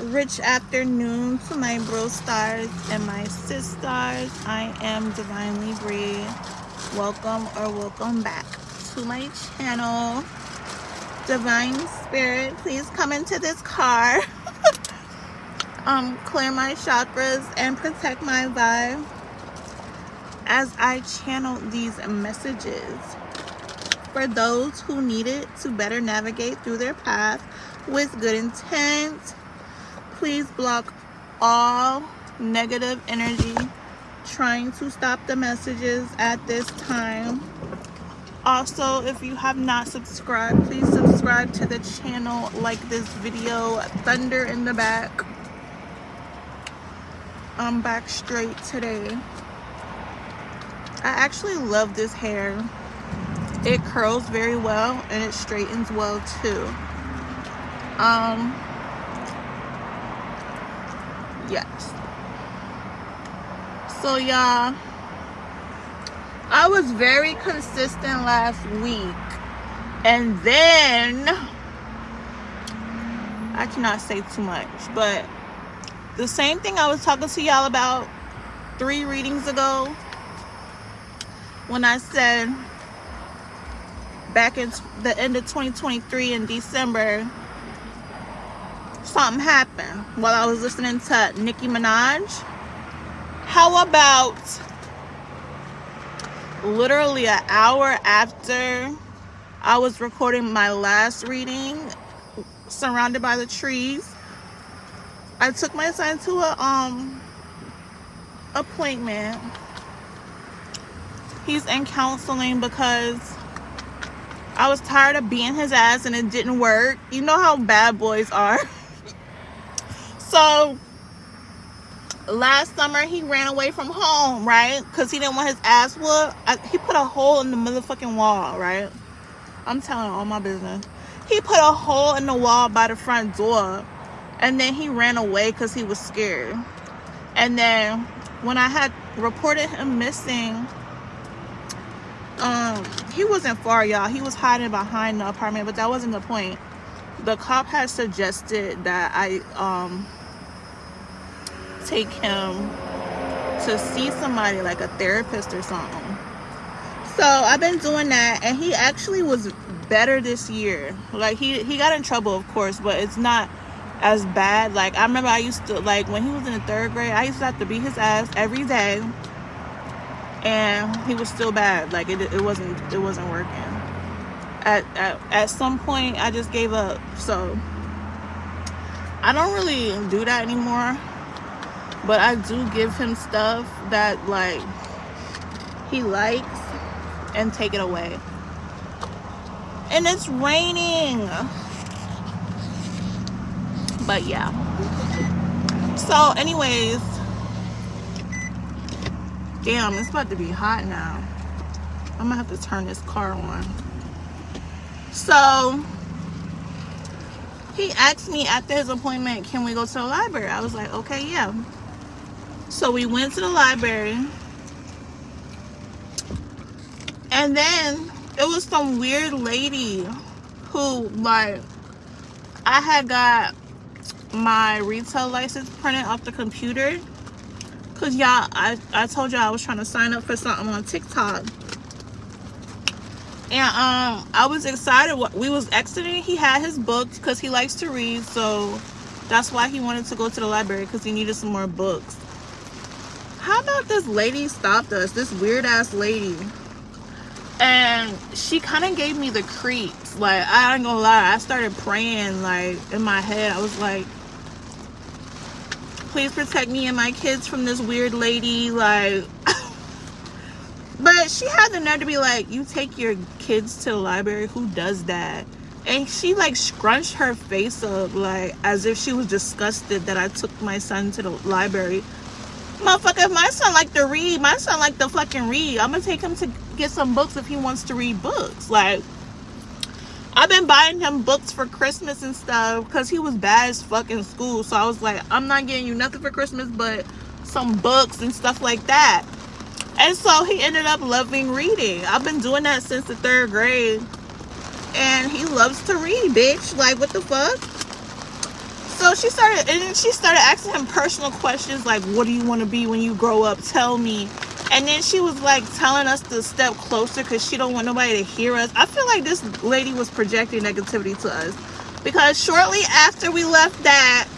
Rich afternoon to my bro stars and my sis stars. I am Divinely Bree. Welcome or welcome back to my channel. Divine Spirit, please come into this car. Clear my chakras and protect my vibe as I channel these messages for those who need it to better navigate through their path with good intent. Please block all negative energy trying to stop the messages at this time. Also, if you have not subscribed, please subscribe to the channel, like this video. Thunder in the back. I'm back straight today. I actually love this hair. It curls very well and it straightens well too. Yes. So y'all, I was very consistent last week, and then I cannot say too much, but the same thing I was talking to y'all about 3 readings ago when I said back in the end of 2023 in December, something happened while I was listening to Nicki Minaj. How about literally an hour after I was recording my last reading, surrounded by the trees, I took my son to a appointment. He's in counseling because I was tired of beating his ass and it didn't work. You know how bad boys are. So last summer he ran away from home, right? Because he didn't want his ass whooped. He put a hole in the motherfucking wall, right? I'm telling all my business. He put a hole in the wall by the front door, and then he ran away because he was scared. And then when I had reported him missing, he wasn't far, y'all. He was hiding behind the apartment, but that wasn't the point. The cop had suggested that I take him to see somebody, like a therapist or something. So I've been doing that, and he actually was better this year. Like he got in trouble, of course, but it's not as bad. Like I remember I used to, like when he was in the 3rd grade, I used to have to beat his ass every day, and he was still bad. Like it wasn't working. At some point I just gave up. So I don't really do that anymore, but I do give him stuff that like he likes and take it away. And it's raining, but yeah. So anyways, damn, it's about to be hot now. I'm gonna have to turn this car on. So he asked me after his appointment, can we go to the library? I was like, okay, yeah. So we went to the library, and then it was some weird lady who, like, I had got my retail license printed off the computer because y'all, I told y'all I was trying to sign up for something on TikTok. And I was excited. We was exiting. He had his books because he likes to read, so that's why he wanted to go to the library, because he needed some more books. How about this lady stopped us, this weird ass lady, and she kind of gave me the creeps. Like, I ain't gonna lie, I started praying, like, in my head. I was like, please protect me and my kids from this weird lady. Like, but she had the nerve to be like, you take your kids to the library? Who does that? And she like scrunched her face up, like as if she was disgusted that I took my son to the library. Motherfucker, if my son like to read, my son like to fucking read. I'm gonna take him to get some books if he wants to read books. Like, I've been buying him books for Christmas and stuff because he was bad as fuck in school. So I was like, I'm not getting you nothing for Christmas but some books and stuff like that. And so he ended up loving reading. I've been doing that since the 3rd grade. And he loves to read, bitch. Like, what the fuck? So so she started asking him personal questions like, what do you want to be when you grow up? Tell me. And then she was like telling us to step closer because she don't want nobody to hear us. I feel like this lady was projecting negativity to us, because shortly after we left that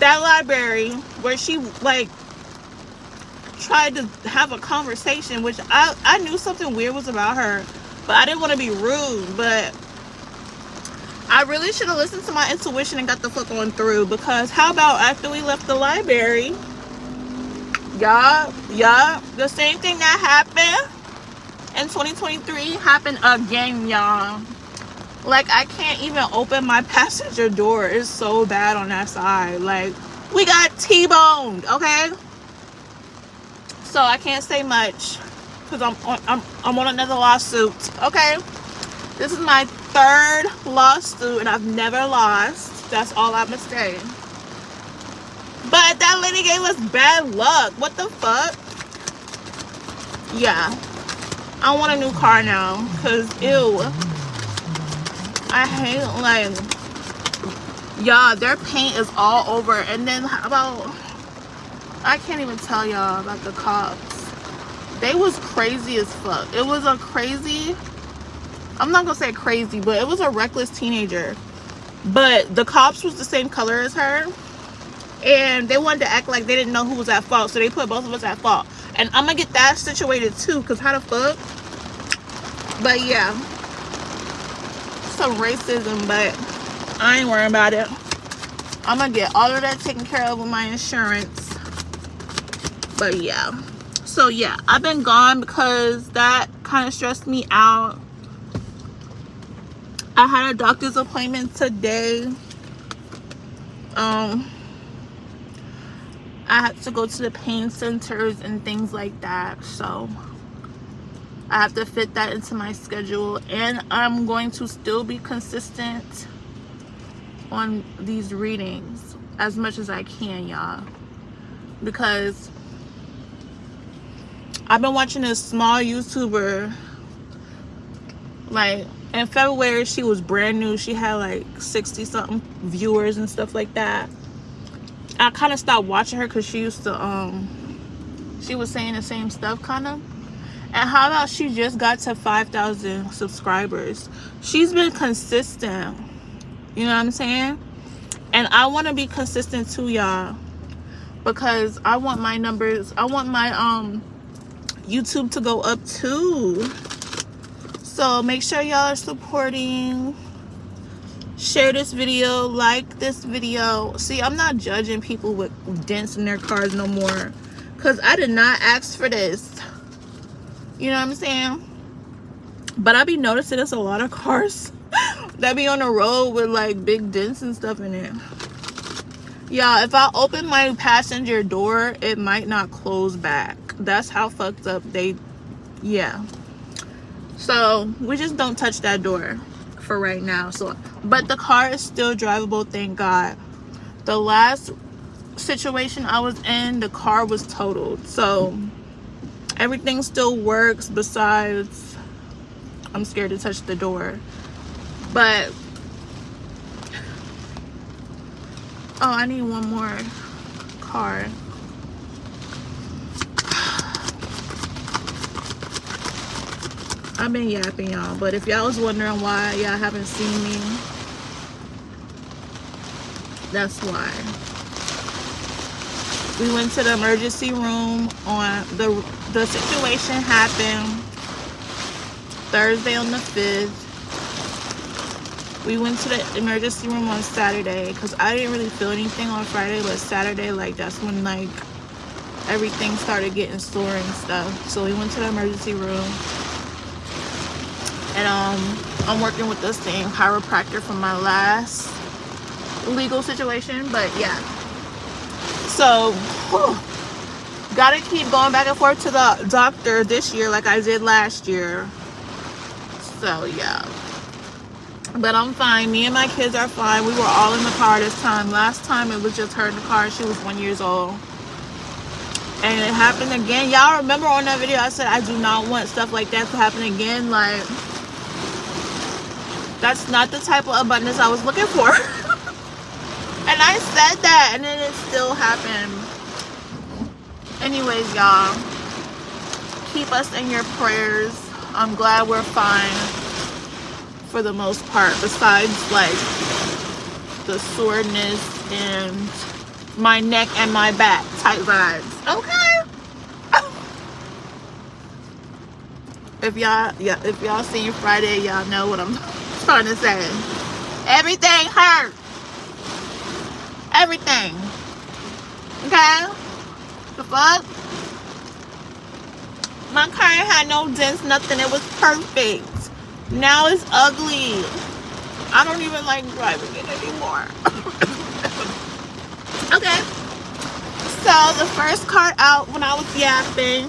library, where she like tried to have a conversation, which I knew something weird was about her, but I didn't want to be rude. But I really should have listened to my intuition and got the fuck on through, because how about after we left the library, y'all, the same thing that happened in 2023 happened again, y'all. Like, I can't even open my passenger door. It's so bad on that side. Like, we got T-boned, okay? So I can't say much because I'm on another lawsuit, okay? This is my 3rd lawsuit and I've never lost. That's all I'm gonna say. But that lady gave us bad luck. What the fuck? Yeah. I want a new car now. Because, ew. I hate, like... Y'all, their paint is all over. And then, how about... I can't even tell y'all about the cops. They was crazy as fuck. It was a crazy... I'm not going to say crazy, but it was a reckless teenager. But the cops was the same color as her. And they wanted to act like they didn't know who was at fault, so they put both of us at fault. And I'm gonna get that situated too, because how the fuck? But yeah, some racism, but I ain't worrying about it. I'm gonna get all of that taken care of with my insurance. But yeah, so yeah, I've been gone because that kind of stressed me out. I had a doctor's appointment today. I had to go to the pain centers and things like that, so I have to fit that into my schedule. And I'm going to still be consistent on these readings as much as I can, y'all, because I've been watching this small YouTuber. Like, in February, she was brand new. She had like 60 something viewers and stuff like that. I kind of stopped watching her because she used to she was saying the same stuff kind of. And how about she just got to 5,000 subscribers? She's been consistent, you know what I'm saying? And I want to be consistent too, y'all, because I want my numbers, I want my YouTube to go up too. So make sure y'all are supporting. Share this video, like this video. See, I'm not judging people with dents in their cars no more, because I did not ask for this, you know what I'm saying? But I be noticing there's a lot of cars that be on the road with like big dents and stuff in it. Yeah, if I open my passenger door, it might not close back. That's how fucked up they, yeah. So we just don't touch that door for right now. So, but the car is still drivable, thank God. The last situation I was in, the car was totaled, so everything still works, besides I'm scared to touch the door. But oh, I need one more car. I've been yapping, y'all, but if y'all was wondering why y'all haven't seen me, that's why. We went to the emergency room on the situation happened Thursday on the 5th. We went to the emergency room on Saturday because I didn't really feel anything on Friday, but Saturday, like, that's when like everything started getting sore and stuff. So we went to the emergency room. And I'm working with the same chiropractor from my last legal situation, but yeah. So, gotta keep going back and forth to the doctor this year like I did last year. So yeah. But I'm fine. Me and my kids are fine. We were all in the car this time. Last time it was just her in the car. She was 1 year old. And it happened again. Y'all remember on that video I said I do not want stuff like that to happen again. Like, that's not the type of abundance I was looking for. And I said that, and then it still happened. Anyways, y'all, keep us in your prayers. I'm glad we're fine for the most part, besides like the soreness and my neck and my back type vibes. Okay. If y'all seen Friday, y'all know what I'm trying to say. Everything hurt. Everything. Okay? The fuck? My car had no dents, nothing. It was perfect. Now it's ugly. I don't even like driving it anymore. Okay. So the first card out when I was yapping.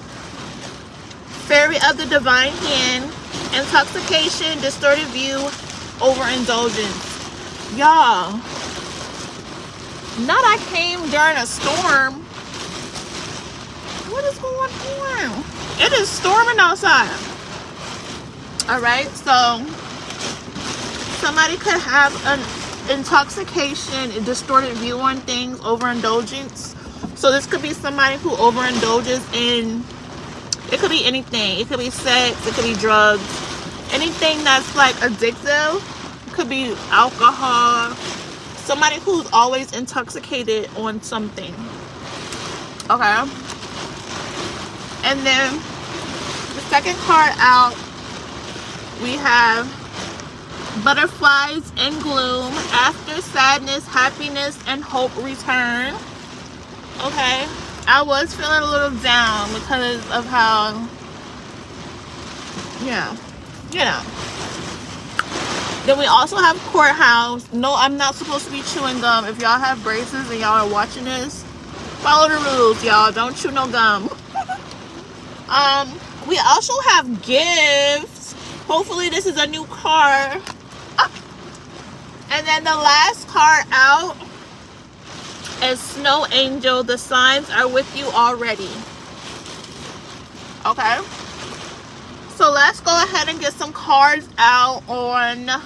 Fairy of the Divine Hand. Intoxication, distorted view, overindulgence. Y'all. Not I came during a storm. What is going on? It is storming outside. Alright, so somebody could have an intoxication, a distorted view on things, overindulgence. So this could be somebody who overindulges in, it could be anything. It could be sex, it could be drugs, anything that's like addictive. It could be alcohol. Somebody who's always intoxicated on something. Okay. And then the second card out, we have butterflies and gloom. After sadness, happiness, and hope return. Okay. I was feeling a little down because of how, yeah, you know. Then we also have courthouse. No, I'm not supposed to be chewing gum. If y'all have braces and y'all are watching this, follow the rules, y'all. Don't chew no gum. We also have gifts. Hopefully this is a new card. And then the last card out is Snow Angel. The signs are with you already. Okay. So let's go ahead and get some cards out on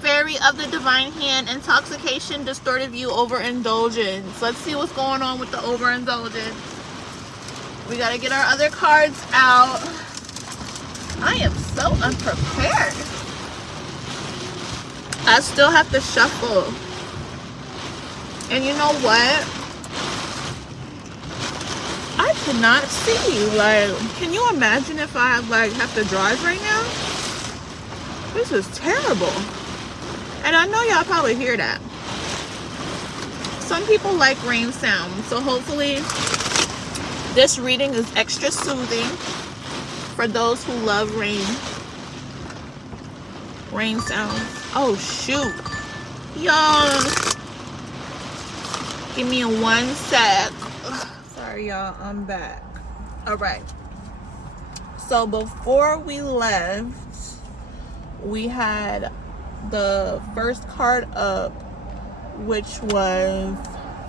Fairy of the Divine Hand, intoxication, distorted view, overindulgence. Let's see what's going on with the overindulgence. We gotta get our other cards out. I am so unprepared. I still have to shuffle. And you know what? I cannot see. Like, can you imagine if I like have to drive right now? This is terrible. And I know y'all probably hear that. Some people like rain sounds, so hopefully this reading is extra soothing for those who love rain sounds. Oh shoot, y'all, give me 1 sec. Sorry y'all, I'm back. All right, so before we left, we had the first card up, which was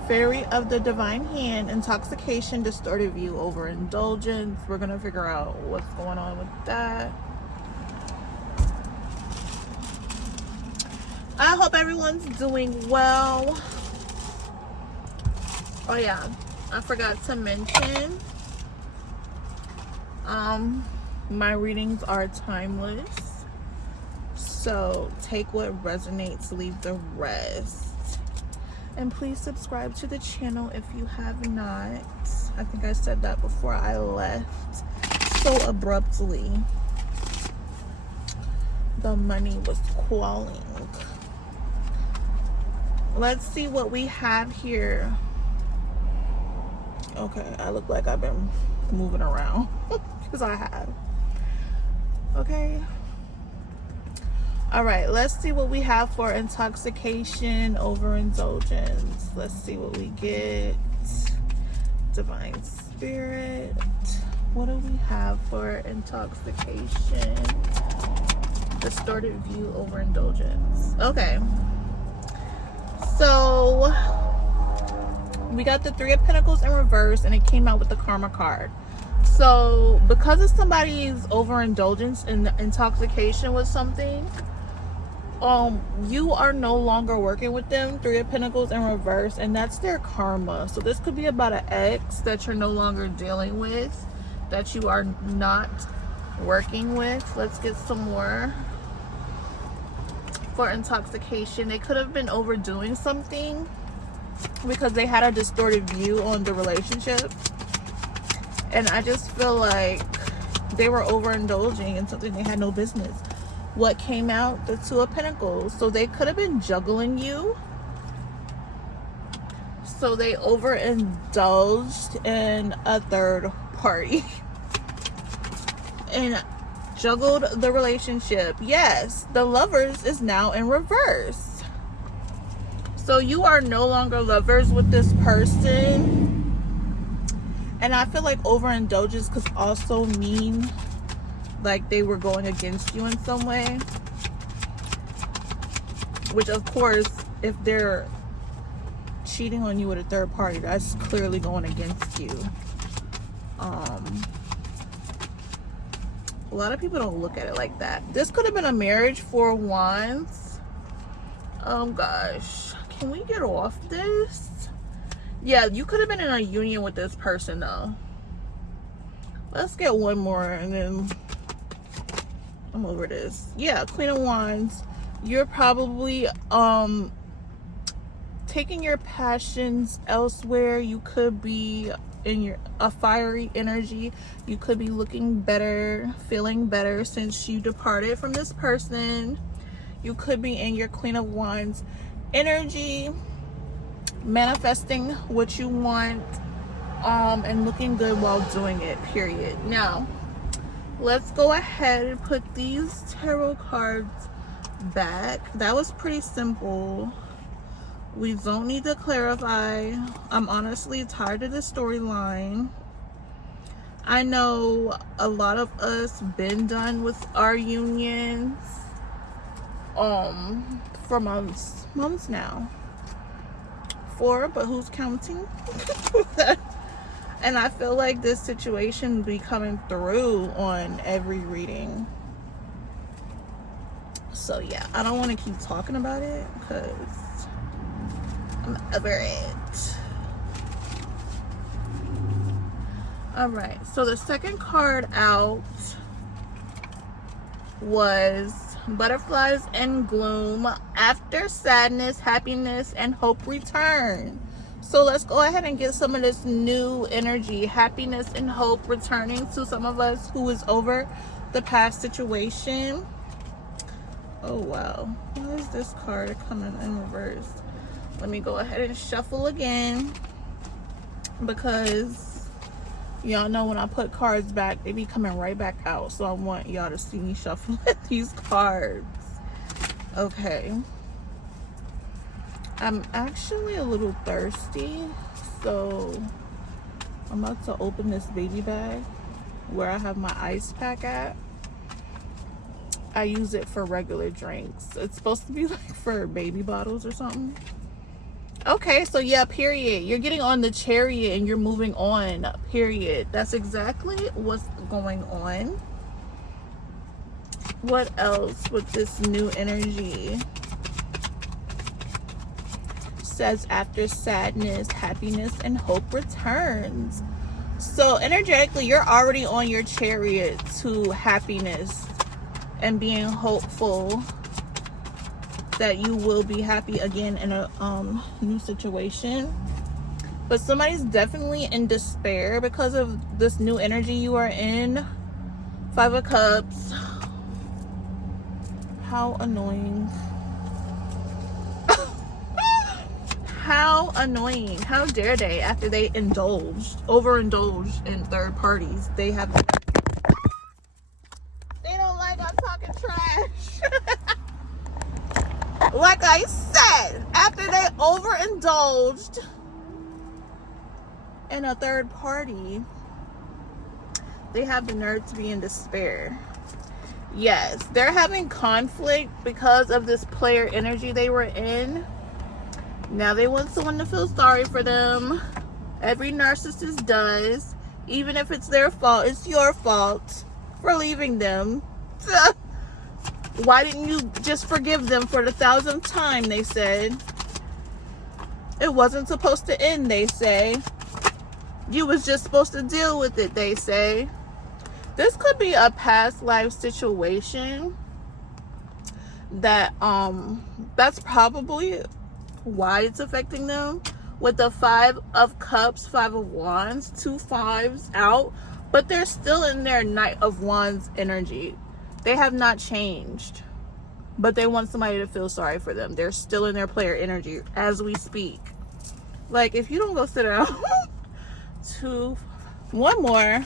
Fairy of the Divine Hand, intoxication, distorted view, overindulgence. We're gonna figure out what's going on with that. I hope everyone's doing well. Oh yeah, I forgot to mention, my readings are timeless, so take what resonates, leave the rest. And please subscribe to the channel if you have not. I think I said that before I left so abruptly. The money was calling. Let's see what we have here. Okay, I look like I've been moving around because I have. Okay. All right, let's see what we have for intoxication, overindulgence. Let's see what we get. Divine Spirit. What do we have for intoxication, distorted view, overindulgence? Okay. So we got the Three of Pentacles in reverse, and it came out with the Karma card. So because of somebody's overindulgence and intoxication with something, you are no longer working with them. Three of Pentacles in reverse, and that's their karma. So this could be about an ex that you're no longer dealing with, that you are not working with. Let's get some more. For intoxication, they could have been overdoing something because they had a distorted view on the relationship, and I just feel like they were overindulging in something they had no business. What came out? The Two of Pentacles. So they could have been juggling you, so they overindulged in a third party and juggled the relationship. Yes, the Lovers is now in reverse. So you are no longer lovers with this person. And I feel like overindulgence could also mean like they were going against you in some way. Which of course, if they're cheating on you with a third party, that's clearly going against you. A lot of people don't look at it like that. This could have been a marriage. Four of Wands. Gosh, can we get off this? Yeah, you could have been in a union with this person though. Let's get one more and then I'm over this. Yeah, Queen of Wands. You're probably taking your passions elsewhere. You could be in a fiery energy. You could be looking better, feeling better since you departed from this person. You could be in your Queen of Wands energy, manifesting what you want, and looking good while doing it, period. Now let's go ahead and put these tarot cards back. That was pretty simple. We don't need to clarify. I'm honestly tired of the storyline. I know a lot of us been done with our unions for months now. 4, but who's counting? And I feel like this situation be coming through on every reading. So yeah, I don't want to keep talking about it because I'm over it. All right, so the second card out was Butterflies and Gloom. After sadness, happiness, and hope return. So let's go ahead and get some of this new energy, happiness and hope returning to some of us who is over the past situation. Oh wow, why is this card coming in reverse? Let me go ahead and shuffle again, because y'all know when I put cards back, they be coming right back out. So I want y'all to see me shuffle these cards. Okay. I'm actually a little thirsty, so I'm about to open this baby bag where I have my ice pack at. I use it for regular drinks. It's supposed to be like for baby bottles or something. Okay, so yeah, period. You're getting on the chariot and you're moving on, period. That's exactly what's going on. What else with this new energy? Says after sadness, happiness, and hope returns. So energetically, you're already on your chariot to happiness and being hopeful that you will be happy again in a new situation. But somebody's definitely in despair because of this new energy you are in. 5 of Cups. How annoying. How annoying. How dare they, after they overindulged in third parties. They don't like us talking trash. Like I said, after they overindulged in a third party, they have the nerve to be in despair. Yes, they're having conflict because of this player energy they were in. Now they want someone to feel sorry for them. Every narcissist does. Even if it's their fault, it's your fault for leaving them. Why didn't you just forgive them for the 1,000th time, they said. It wasn't supposed to end, they say. You was just supposed to deal with it, they say. This could be a past life situation that that's probably why it's affecting them. With the 5 of Cups, 5 of Wands, 2 5s out, but they're still in their Knight of Wands energy. They have not changed, but they want somebody to feel sorry for them. They're still in their player energy as we speak. Like, if you don't go sit down. One more.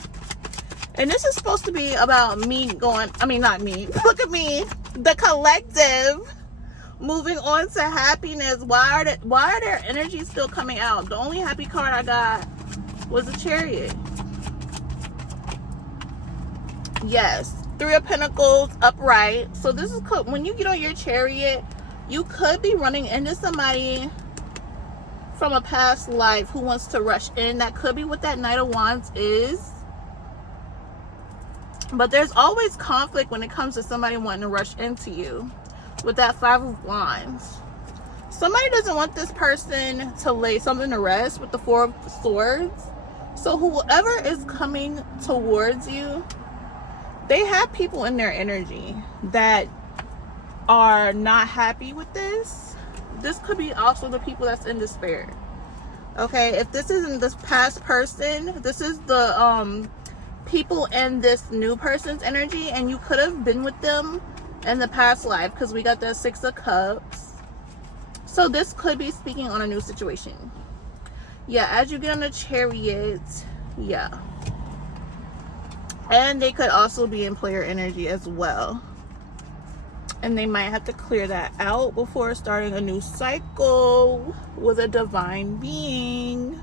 And this is supposed to be about me going, I mean, not me. Look at me. The collective. Moving on to happiness. Why are their energies still coming out? The only happy card I got was a chariot. Yes. 3 of Pentacles upright. So this is when you get on your chariot, you could be running into somebody from a past life who wants to rush in. That could be what that Knight of Wands is. But there's always conflict when it comes to somebody wanting to rush into you. With that 5 of Wands, somebody doesn't want this person to lay something to rest with the 4 of Swords. So whoever is coming towards you, they have people in their energy that are not happy with this. This could be also the people that's in despair. Okay, if this isn't this past person, this is the people in this new person's energy, and you could have been with them in the past life, because we got the 6 of Cups. So this could be speaking on a new situation. Yeah, as you get on the chariot, yeah. And they could also be in player energy as well. And they might have to clear that out before starting a new cycle with a divine being.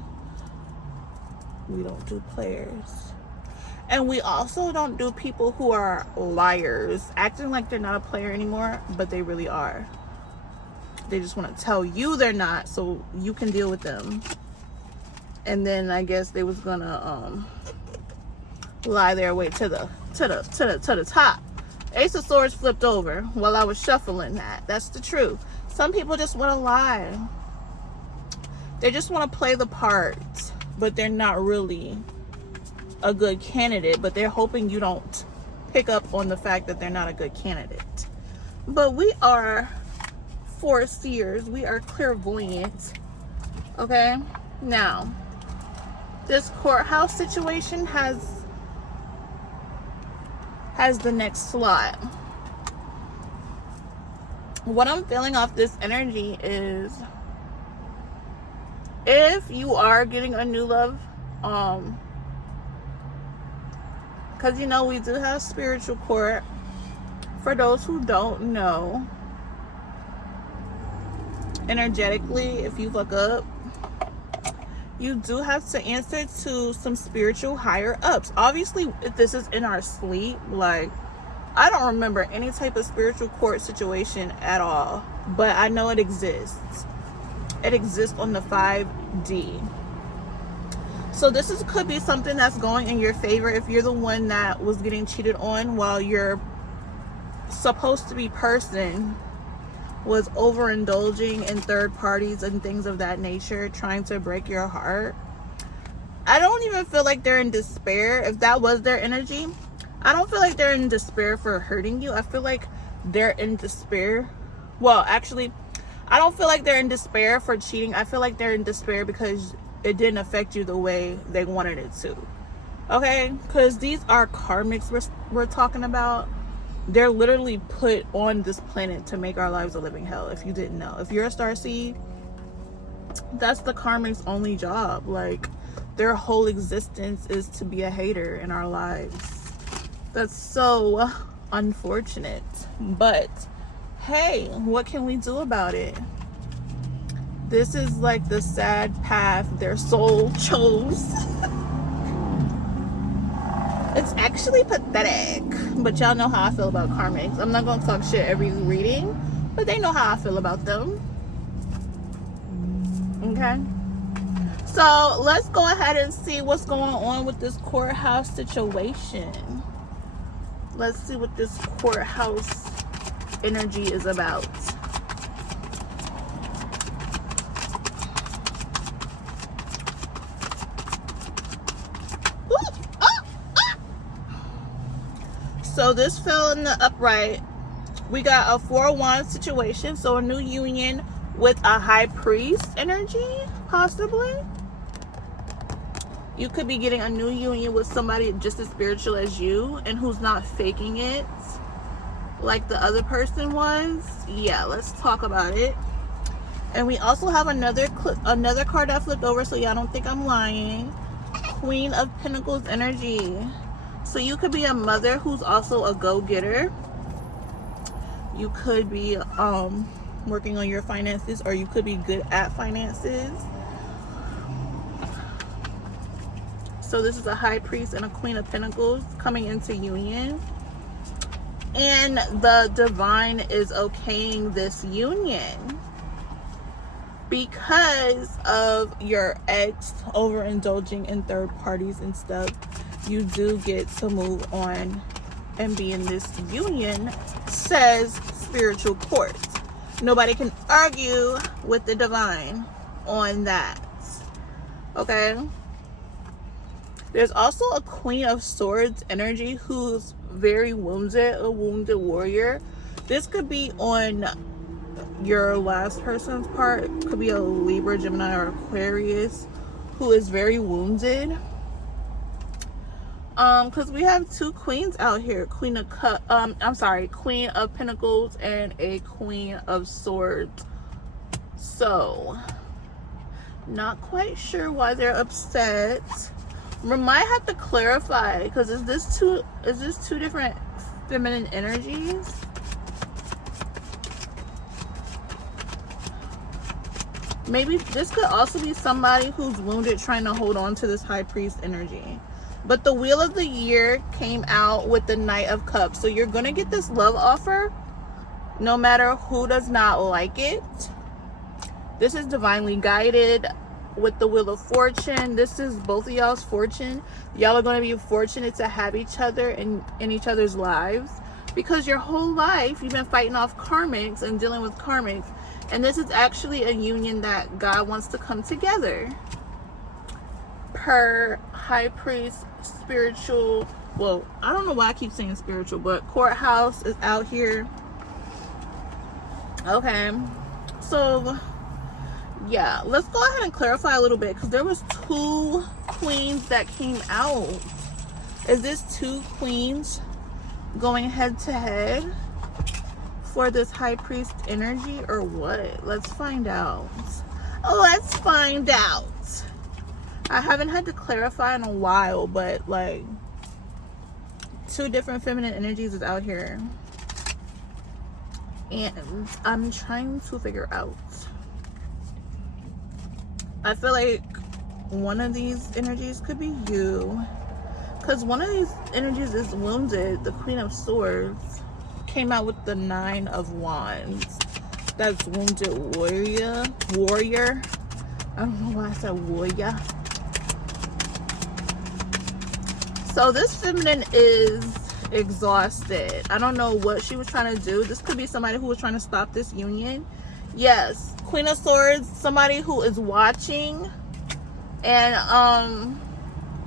We don't do players. And we also don't do people who are liars, acting like they're not a player anymore, but they really are. They just want to tell you they're not, so you can deal with them. And then I guess they was gonna lie their way to the top. Ace of Swords flipped over while I was shuffling that. That's the truth. Some people just want to lie. They just want to play the part, but they're not really a good candidate, but they're hoping you don't pick up on the fact that they're not a good candidate. But we are foreseers, we are clairvoyant. Okay, now this courthouse situation has the next slot. What I'm feeling off this energy is, if you are getting a new love, because, you know, we do have spiritual court. For those who don't know, energetically, if you look up, you do have to answer to some spiritual higher ups. Obviously, if this is in our sleep, like, I don't remember any type of spiritual court situation at all, but I know it exists. It exists on the 5D. So this could be something that's going in your favor if you're the one that was getting cheated on while your supposed to be person was overindulging in third parties and things of that nature, trying to break your heart. I don't even feel like they're in despair. If that was their energy, I don't feel like they're in despair for hurting you. I feel like they're in despair. Well, actually, I don't feel like they're in despair for cheating. I feel like they're in despair because it didn't affect you the way they wanted it to. Okay? Because these are karmics we're talking about. They're literally put on this planet to make our lives a living hell, if you didn't know. If you're a starseed, that's the karmics' only job. Like, their whole existence is to be a hater in our lives. That's so unfortunate. But, hey, what can we do about it? This is like the sad path their soul chose. It's actually pathetic. But y'all know how I feel about karmics. I'm not going to talk shit every reading, but they know how I feel about them. Okay? So let's go ahead and see what's going on with this courthouse situation. Let's see what this courthouse energy is about. So this fell in the upright. We got a 4 of Wands situation, so a new union with a high priest energy, possibly. You could be getting a new union with somebody just as spiritual as you and who's not faking it like the other person was. Yeah, let's talk about it. And we also have another card that flipped over, so y'all don't think I'm lying. Queen of Pentacles energy. So you could be a mother who's also a go-getter. You could be working on your finances, or you could be good at finances. So this is a high priest and a queen of pentacles coming into union. And the divine is okaying this union because of your ex overindulging in third parties and stuff. You do get to move on and be in this union, says spiritual court. Nobody can argue with the divine on that. Okay? There's also a Queen of Swords energy who's very wounded, a wounded warrior. This could be on your last person's part. It could be a Libra, Gemini, or Aquarius who is very wounded. Because we have 2 queens out here, Queen of Pentacles and a Queen of Swords. So, not quite sure why they're upset. We might have to clarify, because is this two different feminine energies? Maybe this could also be somebody who's wounded trying to hold on to this high priest energy. But the Wheel of the Year came out with the Knight of Cups. So you're going to get this love offer no matter who does not like it. This is divinely guided with the Wheel of Fortune. This is both of y'all's fortune. Y'all are going to be fortunate to have each other in each other's lives. Because your whole life you've been fighting off karmics and dealing with karmics. And this is actually a union that God wants to come together. Per high priest, spiritual, well, I don't know why I keep saying spiritual, but courthouse is out here. Okay, so yeah, let's go ahead and clarify a little bit, because there was 2 queens that came out. Is this 2 queens going head to head for this high priest energy, or what? Let's find out. Let's find out. I haven't had to clarify in a while, but like 2 different feminine energies is out here. And I'm trying to figure out. I feel like one of these energies could be you. Because one of these energies is wounded. The Queen of Swords came out with the 9 of Wands. That's wounded warrior. I don't know why I said warrior. So this feminine is exhausted. I don't know what she was trying to do. This could be somebody who was trying to stop this union. Yes, Queen of Swords, somebody who is watching, and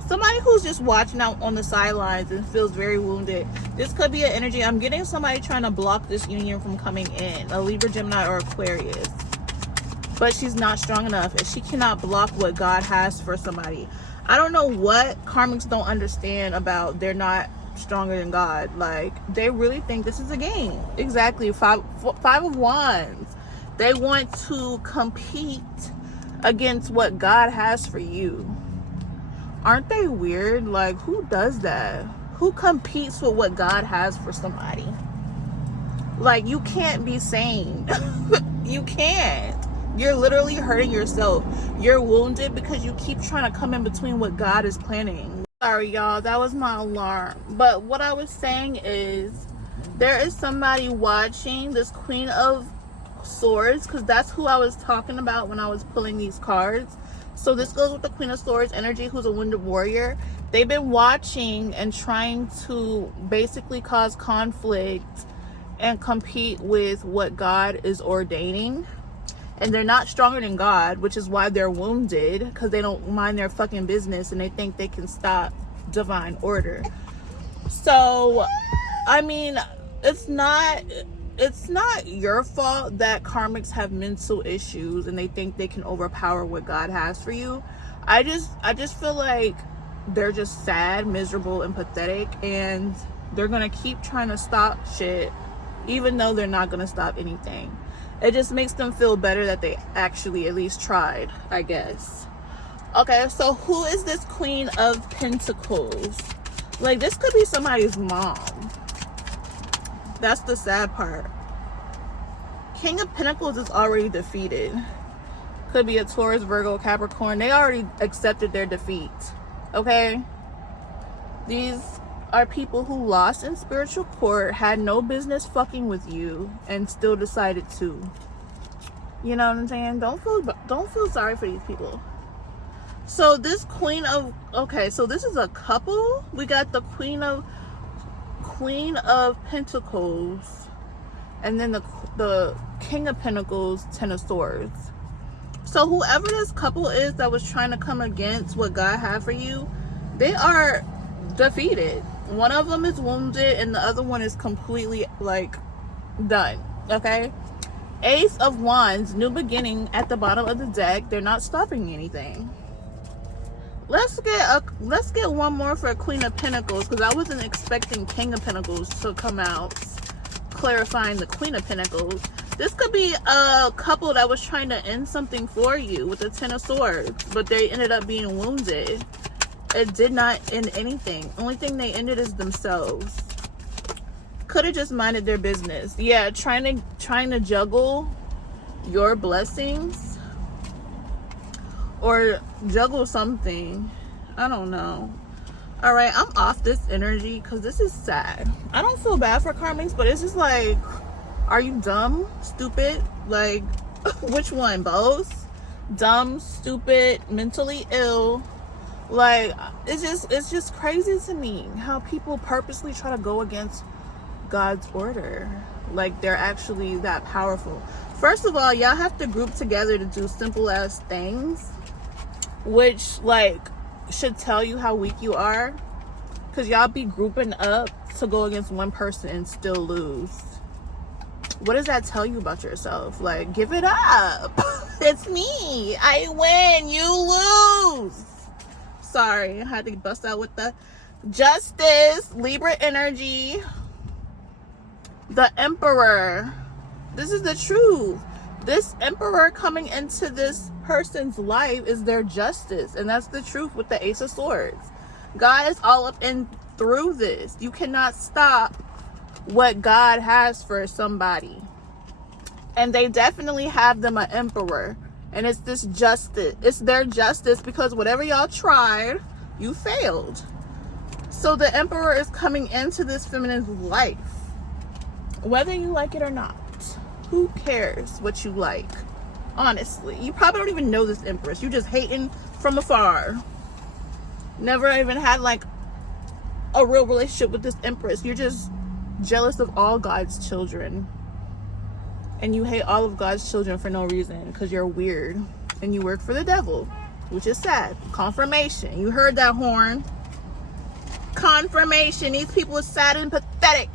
somebody who's just watching out on the sidelines and feels very wounded. This could be an energy. I'm getting somebody trying to block this union from coming in, a Libra, Gemini, or Aquarius. But she's not strong enough, and she cannot block what God has for somebody. I don't know what karmics don't understand about they're not stronger than God. Like, they really think this is a game. Exactly. 5 of Wands. They want to compete against what God has for you. Aren't they weird? Like, who does that? Who competes with what God has for somebody? Like, you can't be sane. You can't. You're literally hurting yourself. You're wounded because you keep trying to come in between what God is planning. Sorry, y'all. That was my alarm. But what I was saying is, there is somebody watching this Queen of Swords, because that's who I was talking about when I was pulling these cards. So this goes with the Queen of Swords energy, who's a wounded warrior. They've been watching and trying to basically cause conflict and compete with what God is ordaining. And they're not stronger than God, which is why they're wounded, because they don't mind their fucking business and they think they can stop divine order. So, I mean, it's not your fault that karmics have mental issues and they think they can overpower what God has for you. I just feel like they're just sad, miserable, and pathetic, and they're gonna keep trying to stop shit even though they're not gonna stop anything. It just makes them feel better that they actually at least tried, I guess. Okay, so who is this Queen of Pentacles? Like, this could be somebody's mom. That's the sad part. King of Pentacles is already defeated. Could be a Taurus, Virgo, Capricorn. They already accepted their defeat. Okay? These are people who lost in spiritual court, had no business fucking with you, and still decided to. You know what I'm saying? Don't feel sorry for these people. So this Queen of, okay, so this is a couple. We got the Queen of Pentacles, and then the King of Pentacles, Ten of Swords. So whoever this couple is that was trying to come against what God had for you, they are defeated. One of them is wounded and the other one is completely like done. Okay, Ace of Wands, new beginning at the bottom of the deck. They're not stopping anything. Let's get one more for Queen of Pentacles, because I wasn't expecting King of Pentacles to come out clarifying the Queen of Pentacles. This could be a couple that was trying to end something for you with the Ten of Swords, but they ended up being wounded. It did not end anything. Only thing they ended is themselves. Could have just minded their business. Yeah, trying to juggle your blessings or juggle something. I don't know. All right, I'm off this energy because this is sad. I don't feel bad for karmics, but it's just like, are you dumb, stupid? Like, which one? Both? Dumb, stupid, mentally ill. Like, it's just crazy to me how people purposely try to go against God's order. Like, they're actually that powerful. First of all, y'all have to group together to do simple ass things, which like should tell you how weak you are, because y'all be grouping up to go against one person and still lose. What does that tell you about yourself? Like, give it up. It's me. I win, you lose. Sorry, I had to bust out with the Justice, Libra energy. The Emperor. This is the truth. This Emperor coming into this person's life is their justice, and that's the truth with the Ace of Swords. God is all up and through this. You cannot stop what God has for somebody, and they definitely have them an Emperor, and it's this justice. It's their justice, because whatever y'all tried, you failed. So the Emperor is coming into this feminine's life, whether you like it or not. Who cares what you like? Honestly, you probably don't even know this Empress. You just hating from afar. Never even had like a real relationship with this Empress. You're just jealous of all God's children, and you hate all of God's children for no reason, because you're weird and you work for the devil, which is sad. Confirmation. You heard that horn. Confirmation. These people are sad and pathetic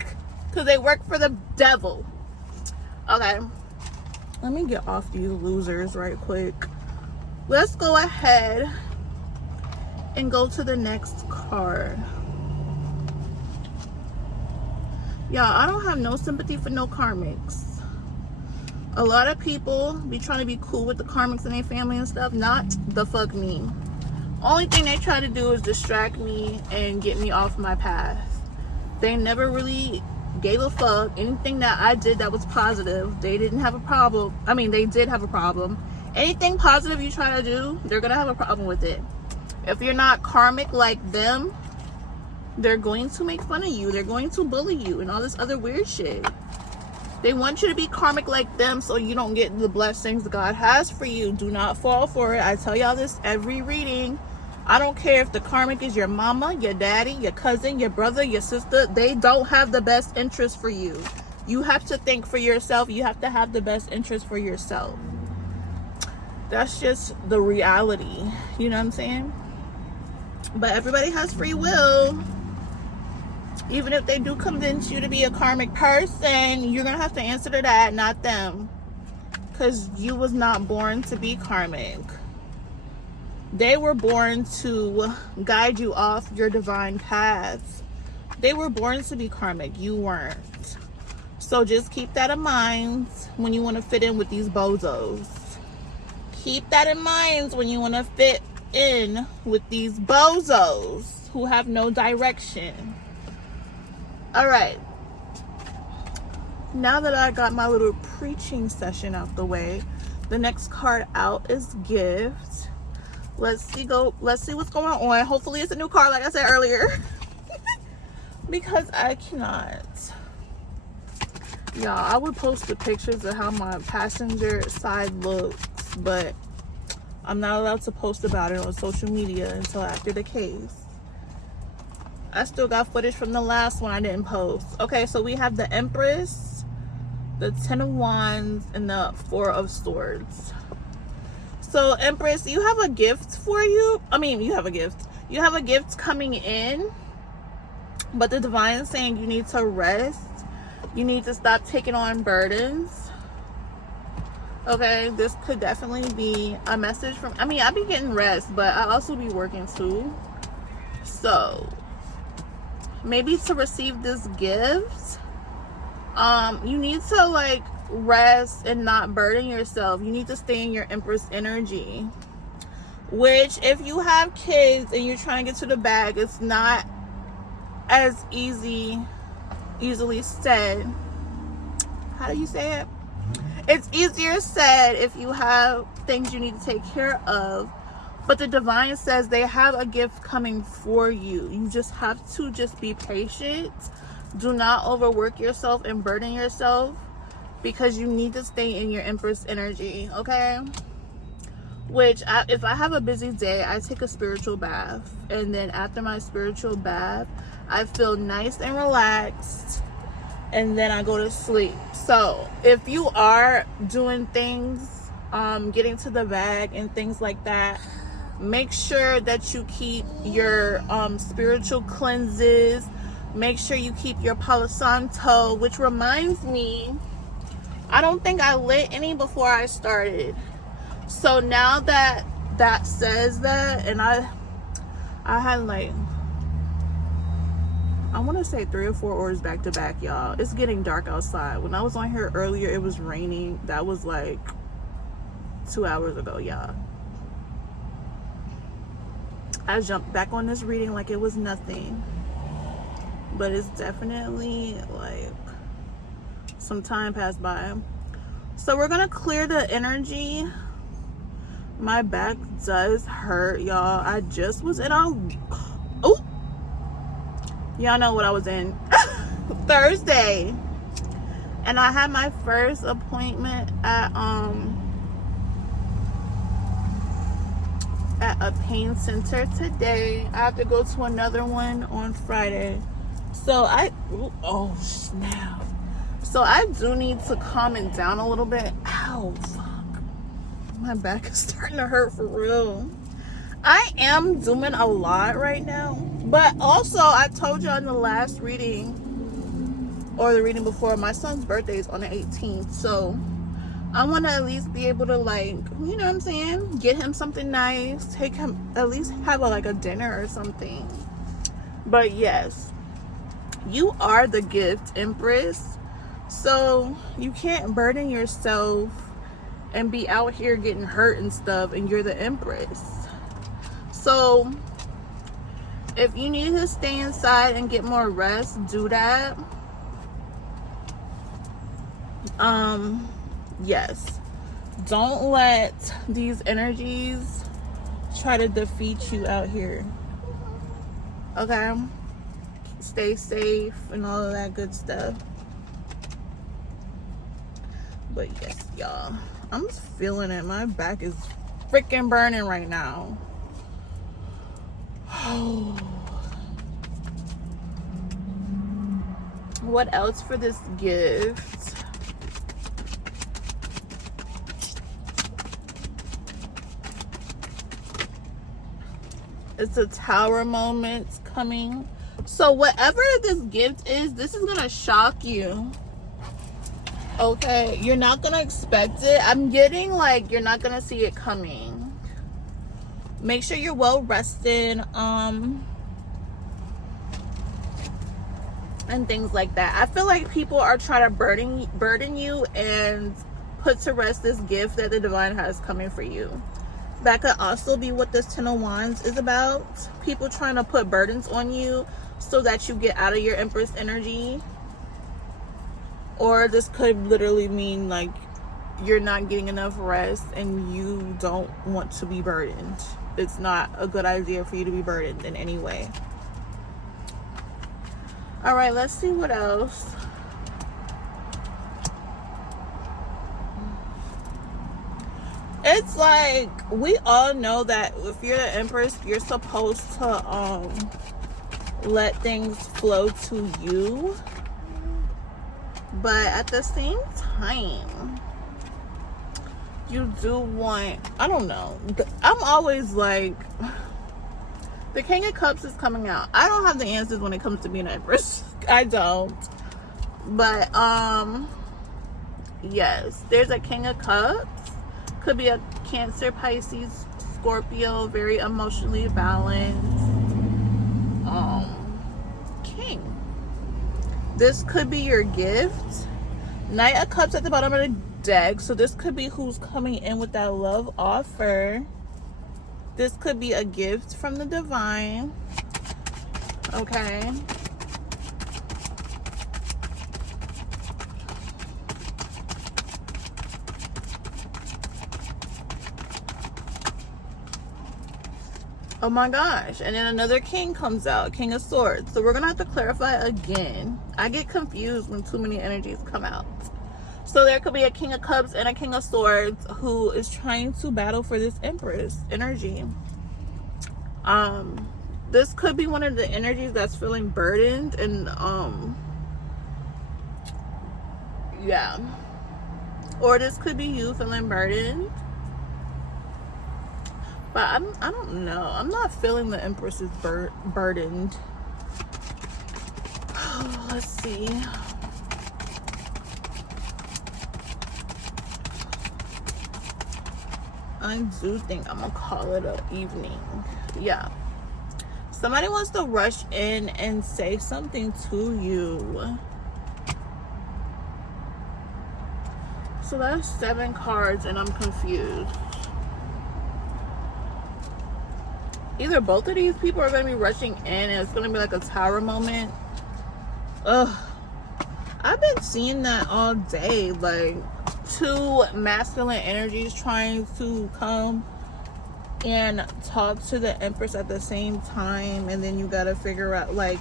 because they work for the devil. Okay, let me get off these losers right quick. Let's go ahead and go to the next card. Y'all, I don't have no sympathy for no karmics. A lot of people be trying to be cool with the karmics and their family and stuff. Not the fuck me. Only thing they try to do is distract me and get me off my path. They never really gave a fuck. Anything that I did that was positive, they didn't have a problem. I mean, they did have a problem. Anything positive you try to do, they're gonna have a problem with it. If you're not karmic like them, they're going to make fun of you. They're going to bully you and all this other weird shit. They want you to be karmic like them so you don't get the blessings God has for you. Do not fall for it. I tell y'all this every reading. I don't care if the karmic is your mama, your daddy, your cousin, your brother, your sister. They don't have the best interest for you. You have to think for yourself. You have to have the best interest for yourself. That's just the reality. You know what I'm saying? But everybody has free will. Even if they do convince you to be a karmic person, you're gonna have to answer to that, not them. Because you was not born to be karmic. They were born to guide you off your divine paths. They were born to be karmic. You weren't. So just keep that in mind when you want to fit in with these bozos. Keep that in mind when you want to fit in with these bozos who have no direction. All right. Now that I got my little preaching session out the way, the next card out is gift. Let's see what's going on. Hopefully it's a new card, like I said earlier. Because I cannot. Y'all, I would post the pictures of how my passenger side looks, but I'm not allowed to post about it on social media until after the case. I still got footage from the last one I didn't post. Okay, so we have the Empress, the Ten of Wands, and the Four of Swords. So Empress, you have a gift for you. I mean, you have a gift. You have a gift coming in, but the divine is saying you need to rest. You need to stop taking on burdens. Okay, this could definitely be a message from, I mean, I be getting rest, but I also be working too. So maybe to receive this gift, you need to like rest and not burden yourself. You need to stay in your Empress energy, which if you have kids and you're trying to get to the bag, it's not as easily said. How do you say it? It's easier said if you have things you need to take care of, but the divine says they have a gift coming for you. You just have to just be patient. Do not overwork yourself and burden yourself, because you need to stay in your Empress energy, okay? Which, if I have a busy day, I take a spiritual bath. And then after my spiritual bath, I feel nice and relaxed. And then I go to sleep. So, if you are doing things, getting to the bag and things like that, make sure that you keep your spiritual cleanses. Make sure you keep your Palo Santo, which reminds me, I don't think I lit any before I started. So now that that says that, and I had like, I want to say 3 or 4 orders back to back, y'all. It's getting dark outside. When I was on here earlier, it was raining. That was like 2 hours ago, y'all. I jumped back on this reading like it was nothing. But it's definitely like some time passed by. So we're gonna clear the energy. My back does hurt, y'all. I just was in a, oh, y'all know what I was in Thursday, and I had my first appointment at a pain center today. I have to go to another one on Friday. So oh snap. So I do need to calm it down a little bit. Ow, fuck. My back is starting to hurt for real. I am doing a lot right now. But also, I told you in the last reading, or the reading before, my son's birthday is on the 18th. So I want to at least be able to, like, you know what I'm saying? Get him something nice. Take him, at least have like a dinner or something. But yes, you are the gift, Empress. So you can't burden yourself and be out here getting hurt and stuff, and you're the Empress. So if you need to stay inside and get more rest, do that. Yes, don't let these energies try to defeat you out here, okay? Stay safe and all of that good stuff. But yes, y'all, I'm just feeling it. My back is freaking burning right now. What else for this gift? It's a tower moment coming. So whatever this gift is, this is gonna shock you. Okay, you're not gonna expect it. I'm getting like you're not gonna see it coming. Make sure you're well rested, and things like that. I feel like people are trying to burden you and put to rest this gift that the divine has coming for you. That could also be what this 10 of Wands is about. People trying to put burdens on you so that you get out of your Empress energy. Or this could literally mean like you're not getting enough rest and you don't want to be burdened. It's not a good idea for you to be burdened in any way. All right, let's see what else. It's like we all know that if you're the Empress, you're supposed to let things flow to you. But at the same time, you do want, I don't know. I'm always like, the King of Cups is coming out. I don't have the answers when it comes to being an Empress. I don't. But, yes, there's a King of Cups. Could be a Cancer, Pisces, Scorpio, very emotionally balanced. King. This could be your gift. Knight of Cups at the bottom of the deck. So this could be who's coming in with that love offer. This could be a gift from the divine. Okay. Oh my gosh. And then another king comes out. King of Swords. So we're going to have to clarify again. I get confused when too many energies come out. So there could be a King of Cups and a King of Swords who is trying to battle for this Empress energy. This could be one of the energies that's feeling burdened and yeah. Or this could be you feeling burdened. But I don't know. I'm not feeling the Empress is burdened. Let's see. I do think I'm gonna call it an evening. Yeah. Somebody wants to rush in and say something to you. So that's 7 cards and I'm confused. Either both of these people are going to be rushing in and it's going to be like a tower moment. Ugh. I've been seeing that all day. Like 2 masculine energies trying to come and talk to the Empress at the same time. And then you got to figure out, like,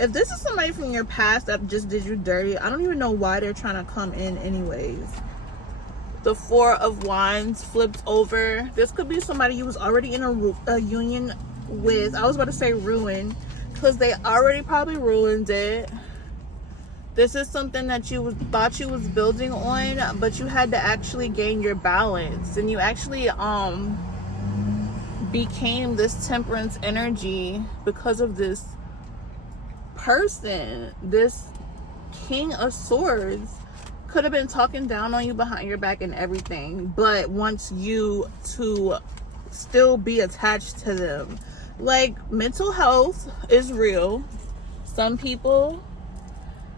if this is somebody from your past that just did you dirty, I don't even know why they're trying to come in anyways. The 4 of Wands flipped over. This could be somebody you was already in a union with. I was about to say ruin, because they already probably ruined it. This is something that you thought you was building on, but you had to actually gain your balance. And you actually became this Temperance energy because of this person. This King of Swords could have been talking down on you behind your back and everything, but wants you to still be attached to them. Like, mental health is real. Some people,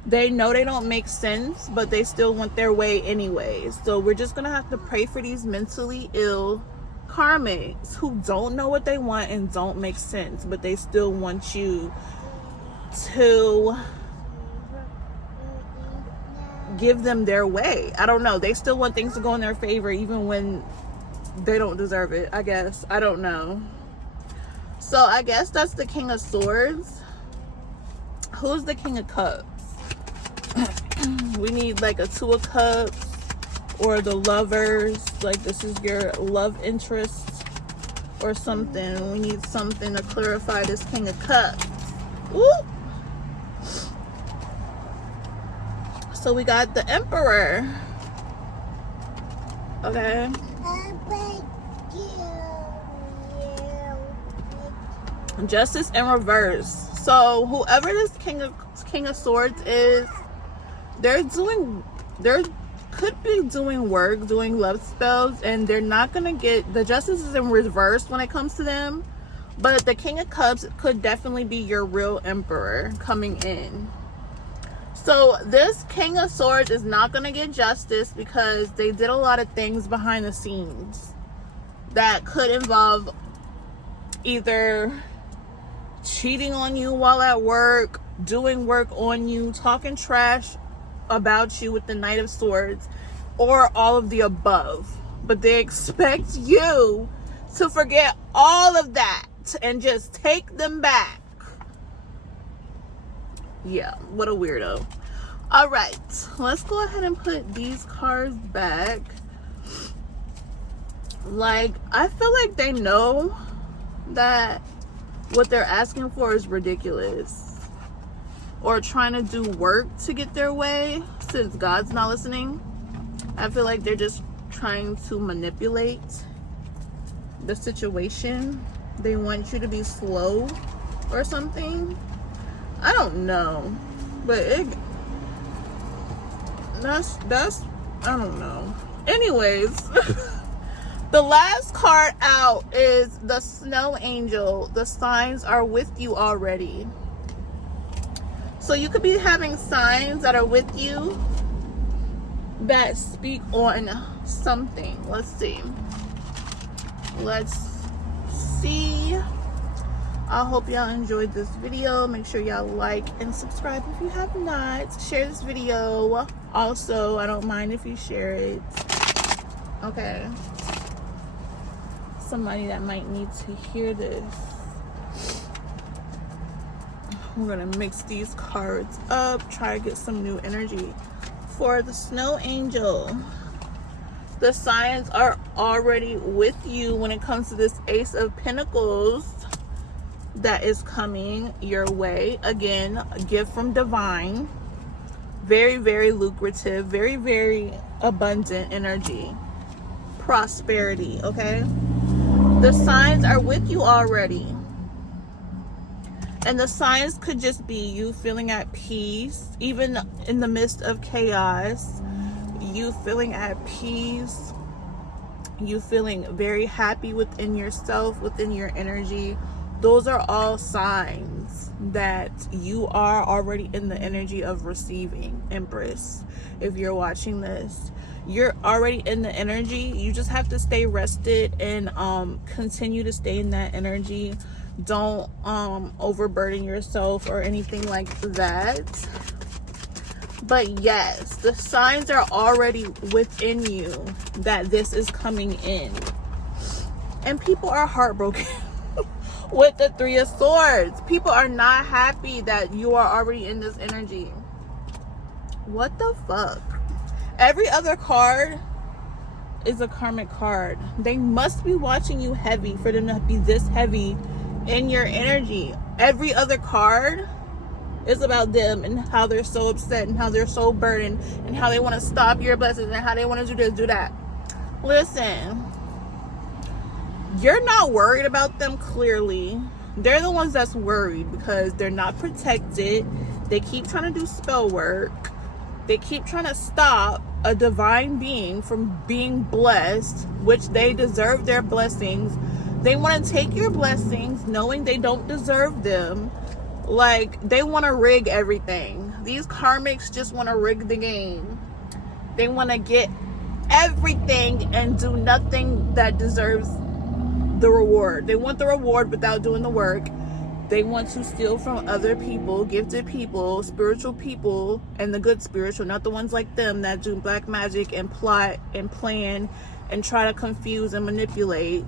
they know they don't make sense, but they still want their way anyways. So we're just gonna have to pray for these mentally ill karmics who don't know what they want and don't make sense, but they still want you to give them their way. I don't know. They still want things to go in their favor even when they don't deserve it, I guess. I don't know. So I guess that's the King of Swords. Who's the King of Cups? We need like a 2 of Cups or the Lovers. Like this is your love interest or something. We need something to clarify this King of Cups. Woo! So we got the Emperor. Okay. Justice in reverse. So whoever this King of Swords is, they're could be doing work, doing love spells, and they're not gonna get, the Justice is in reverse when it comes to them, but the King of Cups could definitely be your real Emperor coming in. So this King of Swords is not gonna get justice because they did a lot of things behind the scenes that could involve either cheating on you while at work, doing work on you, talking trash about you with the Knight of Swords, or all of the above. But they expect you to forget all of that and just take them back. Yeah, what a weirdo. All right, let's go ahead and put these cards back. Like, I feel like they know that what they're asking for is ridiculous, or trying to do work to get their way since God's not listening. I feel like they're just trying to manipulate the situation. They want you to be slow or something. I don't know, but that's I don't know. Anyways, the last card out is the Snow Angel. The signs are with you already. So you could be having signs that are with you that speak on something. Let's see. I hope y'all enjoyed this video. Make sure y'all like and subscribe if you have not. Share this video. Also, I don't mind if you share it. Okay. Somebody that might need to hear this. We're gonna mix these cards up, try to get some new energy. For the Snow Angel, the signs are already with you when it comes to this Ace of Pentacles that is coming your way. Again, a gift from divine. Very, very lucrative, very, very abundant energy. Prosperity, okay? The signs are with you already. And the signs could just be you feeling at peace, even in the midst of chaos. You feeling at peace. You feeling very happy within yourself, within your energy. Those are all signs that you are already in the energy of receiving, Empress. If you're watching this, you're already in the energy. You just have to stay rested and continue to stay in that energy. Don't overburden yourself or anything like that. But yes, the signs are already within you that this is coming in. And people are heartbroken with the Three of Swords. People are not happy that you are already in this energy. What the fuck? Every other card is a karmic card. They must be watching you heavy for them to be this heavy in your energy. Every other card is about them and how they're so upset and how they're so burdened and how they want to stop your blessings and how they want to do this, do that. Listen, you're not worried about them. Clearly, they're the ones that's worried because they're not protected. They keep trying to do spell work. They keep trying to stop a divine being from being blessed, which they deserve their blessings. They want to take your blessings knowing they don't deserve them. Like, they want to rig everything. These karmics just want to rig the game. They want to get everything and do nothing that deserves the reward. They want the reward without doing the work. They want to steal from other people, gifted people, spiritual people, and the good spiritual, not the ones like them that do black magic and plot and plan and try to confuse and manipulate.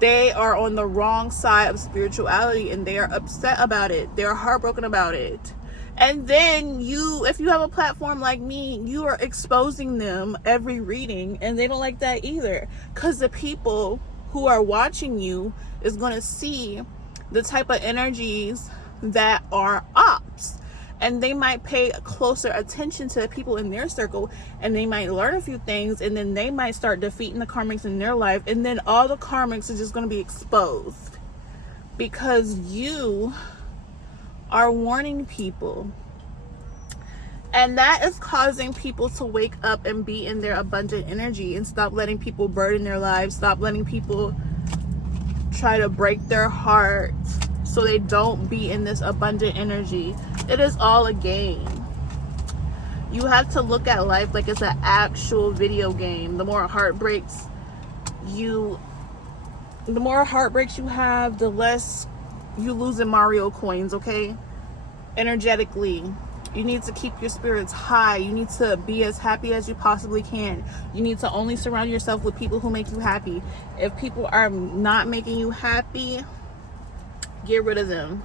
They are on the wrong side of spirituality and they are upset about it. They're heartbroken about it. And then you, if you have a platform like me, you are exposing them every reading, and they don't like that either. Because the people who are watching you is going to see the type of energies that are ops. and they might pay closer attention to the people in their circle, and they might learn a few things, and then they might start defeating the karmics in their life, and then all the karmics is just going to be exposed because you are warning people. And that is causing people to wake up and be in their abundant energy and stop letting people burden their lives, stop letting people try to break their heart so they don't be in this abundant energy. It is all a game. You have to look at life like it's an actual video game. The more heartbreaks you have, the less you lose in Mario coins, okay? Energetically. You need to keep your spirits high. You need to be as happy as you possibly can. You need to only surround yourself with people who make you happy. If people are not making you happy, get rid of them.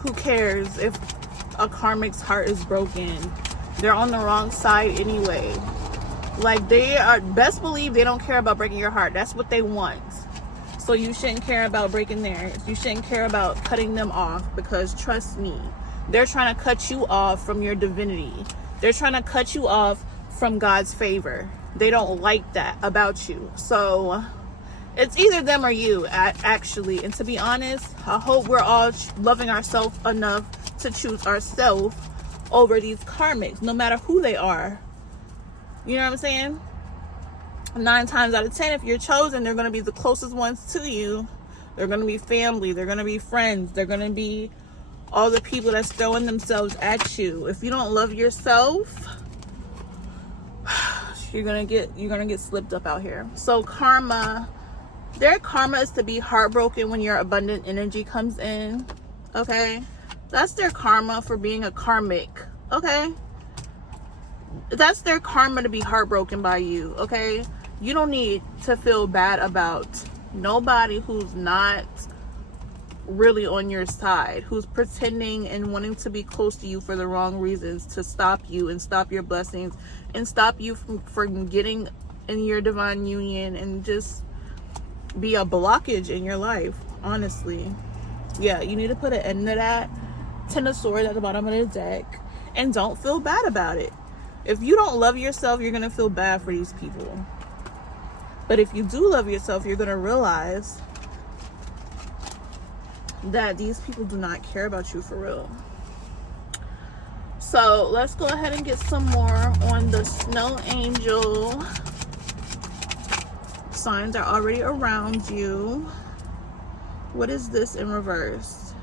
Who cares if a karmic's heart is broken? They're on the wrong side anyway. Like, they are, best believe they don't care about breaking your heart. That's what they want. So you shouldn't care about breaking theirs. You shouldn't care about cutting them off, because trust me, they're trying to cut you off from your divinity. They're trying to cut you off from God's favor. They don't like that about you. So it's either them or you, actually. And to be honest, I hope we're all loving ourselves enough to choose ourselves over these karmics, no matter who they are. You know what I'm saying? 9 times out of 10, if you're chosen, they're going to be the closest ones to you. They're going to be family. They're going to be friends. They're going to be all the people that's throwing themselves at you. If you don't love yourself, you're gonna get slipped up out here. So karma, their karma is to be heartbroken when your abundant energy comes in. Okay, that's their karma for being a karmic. Okay, that's their karma, to be heartbroken by you. Okay, you don't need to feel bad about nobody who's not really on your side, who's pretending and wanting to be close to you for the wrong reasons, to stop you and stop your blessings and stop you from getting in your divine union, and just be a blockage in your life. Honestly, yeah, you need to put an end to that. 10 of Swords at the bottom of the deck, and don't feel bad about it. If you don't love yourself, you're gonna feel bad for these people. But if you do love yourself, you're gonna realize that these people do not care about you for real. So let's go ahead and get some more on the snow angel. Signs are already around you. What is this in reverse?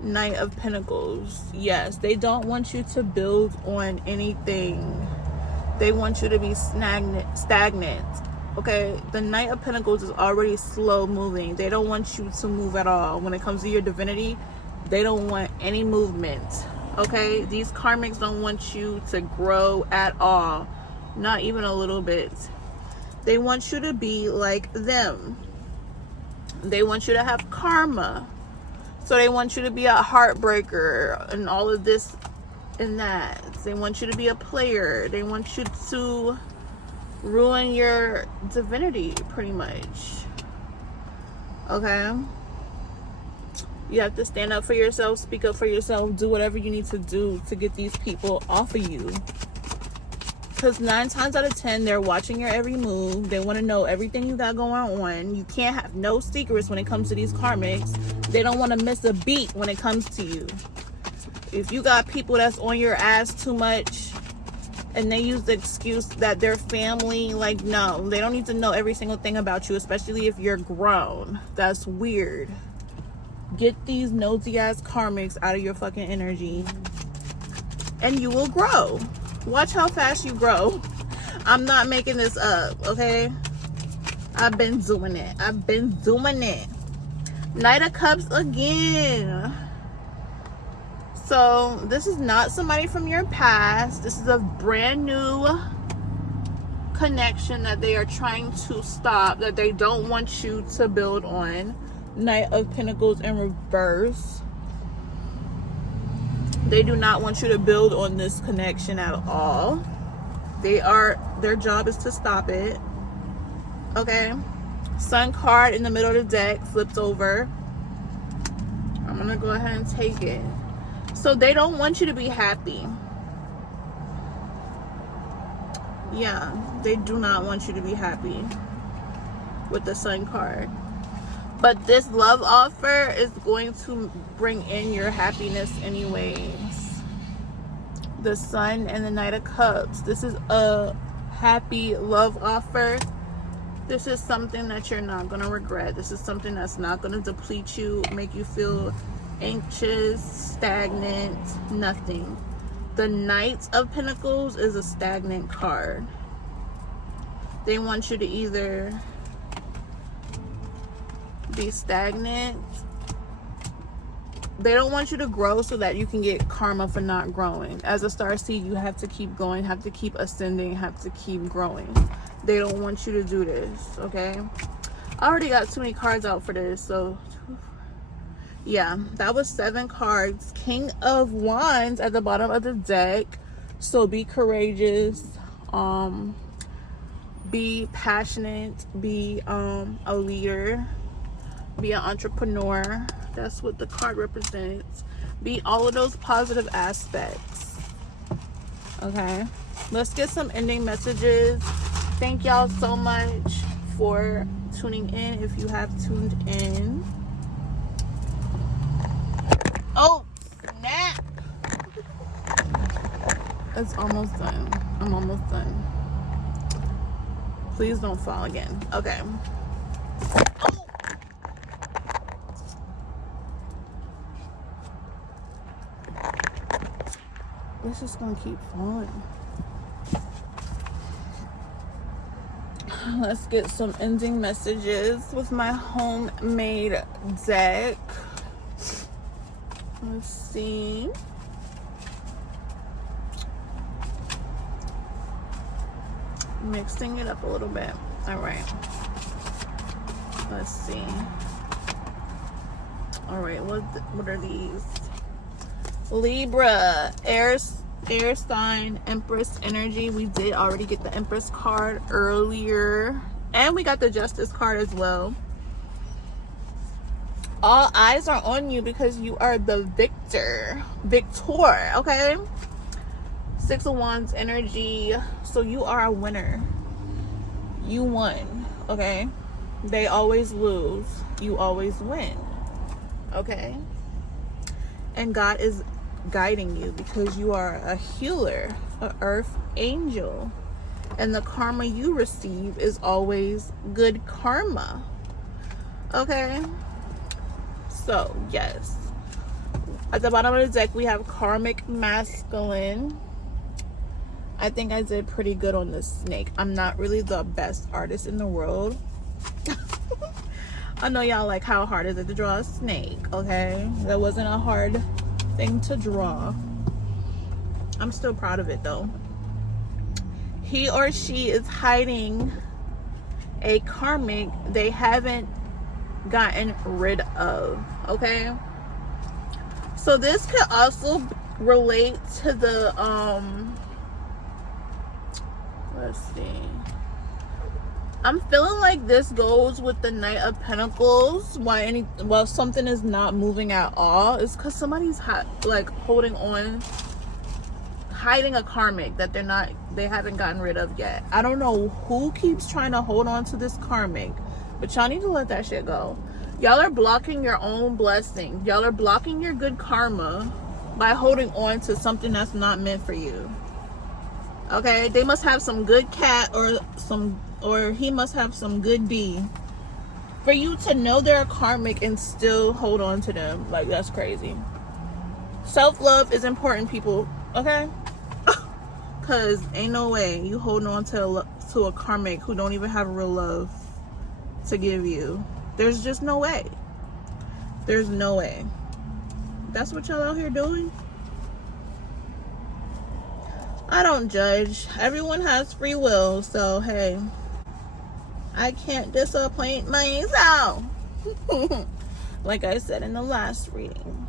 Knight of Pentacles. Yes, they don't want you to build on anything. They want you to be stagnant. Okay, the Knight of Pentacles is already slow moving. They don't want you to move at all. When it comes to your divinity, they don't want any movement. Okay, these karmics don't want you to grow at all, not even a little bit. They want you to be like them. They want you to have karma. So they want you to be a heartbreaker and all of this and that. They want you to be a player. They want you to ruin your divinity, pretty much. Okay, you have to stand up for yourself, speak up for yourself, do whatever you need to do to get these people off of you, because 9 times out of 10 they're watching your every move. They want to know everything you got going on. You can't have no secrets when it comes to these karmics. They don't want to miss a beat when it comes to you. If you got people that's on your ass too much and they use the excuse that they're family, like, no, they don't need to know every single thing about you, especially if you're grown. That's weird. Get these nosy ass karmics out of your fucking energy and you will grow. Watch how fast you grow. I'm not making this up, okay? I've been doing it. Knight of Cups again. So this is not somebody from your past. This is a brand new connection that they are trying to stop, that they don't want you to build on. Knight of Pentacles in reverse. They do not want you to build on this connection at all. Their job is to stop it. Okay. Sun card in the middle of the deck flipped over. I'm gonna go ahead and take it. So they don't want you to be happy. Yeah, they do not want you to be happy with the Sun card. But this love offer is going to bring in your happiness anyways. The Sun and the Knight of Cups. This is a happy love offer. This is something that you're not going to regret. This is something that's not going to deplete you, make you feel anxious, stagnant, nothing. The Knight of Pentacles is a stagnant card. They want you to either be stagnant. They don't want you to grow so that you can get karma for not growing. As a star seed, you have to keep going, have to keep ascending, have to keep growing. They don't want you to do this, okay? I already got too many cards out for this, so yeah, that was 7 cards. King of Wands at the bottom of the deck. So be courageous, be passionate, be a leader, be an entrepreneur. That's what the card represents. Be all of those positive aspects. Okay, let's get some ending messages. Thank y'all so much for tuning in. If you have tuned in, oh snap, it's almost done. I'm almost done. Please don't fall again. Okay. Oh. It's just gonna keep falling. Let's get some ending messages with my homemade deck. Let's see. Mixing it up a little bit. All right. Let's see. All right. What are these? Libra, air sign, Empress energy. We did already get the Empress card earlier, and we got the Justice card as well. All eyes are on you because you are the victor, okay? 6 of Wands energy. So you are a winner. You won, okay? They always lose. You always win, okay? And God is guiding you because you are a healer, an earth angel, and the karma you receive is always good karma, okay? So yes, at the bottom of the deck we have karmic masculine. I think I did pretty good on this snake. I'm not really the best artist in the world. I know y'all like, how hard is it to draw a snake? Okay, that wasn't a hard thing to draw. I'm still proud of it though. He or she is hiding a karmic they haven't gotten rid of, okay? So this could also relate to the let's see, I'm feeling like this goes with the Knight of Pentacles. Why something is not moving at all is because somebody's like holding on, hiding a karmic that they haven't gotten rid of yet. I don't know who keeps trying to hold on to this karmic, but y'all need to let that shit go. Y'all are blocking your own blessing. Y'all are blocking your good karma by holding on to something that's not meant for you. Okay, they must have some good cat or he must have some good bee for you to know they're a karmic and still hold on to them. Like, that's crazy. Self-love is important, people, okay? Because ain't no way you holding on to a karmic who don't even have real love to give you. There's just no way. There's no way. That's what y'all out here doing? I don't judge. Everyone has free will, so hey, I can't disappoint myself. Like I said in the last reading,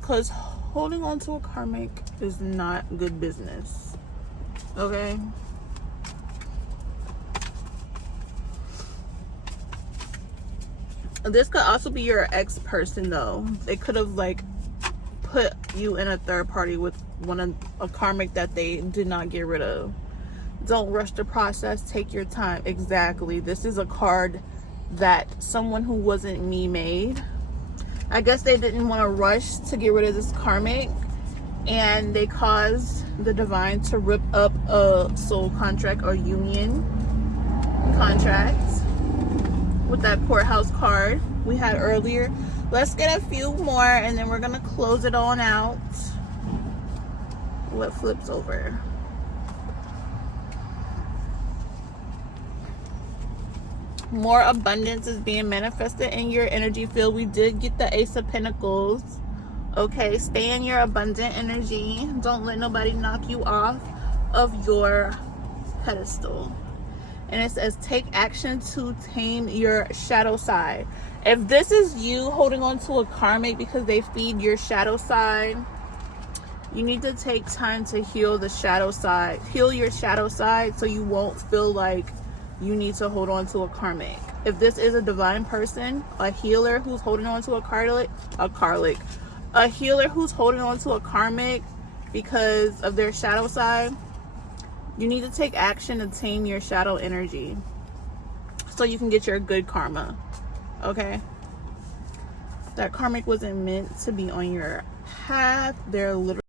because holding on to a karmic is not good business, okay? This could also be your ex person though. They could have like put you in a third party with a karmic that they did not get rid of. Don't rush the process. Take your time. Exactly. This is a card that someone who wasn't me made. I guess they didn't want to rush to get rid of this karmic, and they caused the divine to rip up a soul contract or union contract with that courthouse card we had earlier. Let's get a few more and then we're gonna close it on out. What flips over? More abundance is being manifested in your energy field. We did get the Ace of Pentacles. Okay, stay in your abundant energy. Don't let nobody knock you off of your pedestal. And it says, take action to tame your shadow side. If this is you holding on to a karmic because they feed your shadow side, you need to take time to heal the shadow side. Heal your shadow side so you won't feel like you need to hold on to a karmic. If this is a divine person, a healer who's holding on to a healer who's holding on to a karmic because of their shadow side, you need to take action to tame your shadow energy so you can get your good karma. Okay? That karmic wasn't meant to be on your path. They're literally